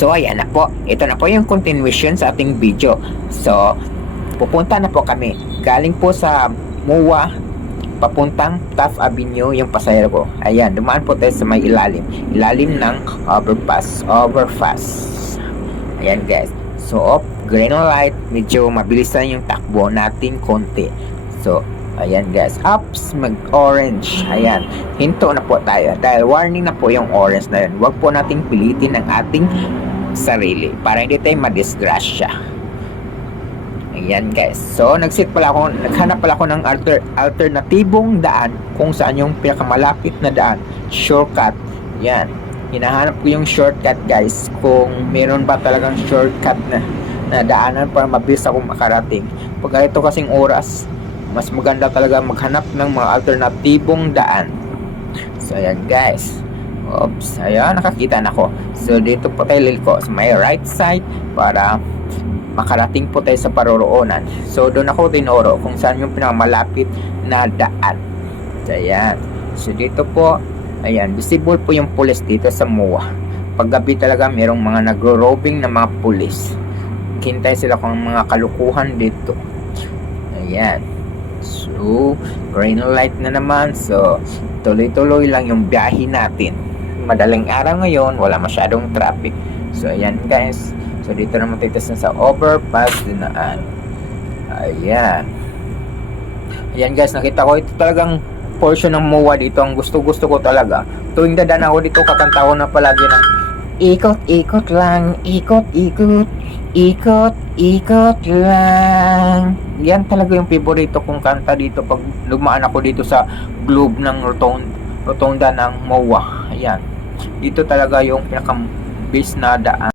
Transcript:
So ayan na po, ito na po yung continuation sa ating video. So, pupunta na po kami. Galing po sa MUA, papuntang Taft Avenue yung pasahero ko. Ayan, dumaan po tayo sa may ilalim. Ilalim ng overpass, overpass. Ayan guys. So, green light, medyo mabilisan yung takbo natin konti. So, ayan guys. Ups, mag-orange. Ayan. Hinto na po tayo. Dahil warning na po yung orange na yun. Huwag po nating pilitin ang ating sarili para hindi tayo madisgrasya. Ayan guys. So, nagsit pala ako, naghanap pala ako ng alter, alternatibong daan kung saan yung pinakamalapit na daan. Shortcut. Yan. Hinahanap ko yung shortcut guys. Kung meron ba talagang shortcut na, na daanan para mabilis ako makarating. Pag ito kasing oras, mas maganda talaga maghanap ng mga alternatibong daan. So, ayan guys. Oops, ayan, nakakita na ako. So, dito po tayo liliko sa may right side para makarating po tayo sa paroroonan. So, doon ako tinuro kung saan yung pinakamalapit na daan. So, ayan. So, dito po, ayan, visible po yung pulis dito sa MUA. Paggabi talaga, merong mga nagro-robing na mga pulis. Hintay sila kung mga kalukuhan dito. Ayan. So, green light na naman. So, tuloy-tuloy lang yung biyahe natin. Madaling araw ngayon, wala masyadong traffic. So, ayan guys. So, dito naman titas na sa overpass dinaan. Ayan. Ayan guys, nakita ko ito talagang portion ng MUA dito. Ang gusto-gusto ko talaga. Tuwing dadaan ako dito, kakanta ko na palagi ng Ikot-ikot lang, ikot-ikot, ikot-ikot lang. Yan talaga yung favorito kong kanta dito pag lumaan ako dito sa globe ng rotond, rotonda ng MOA. Ayan. Dito talaga yung pinaka base na daan.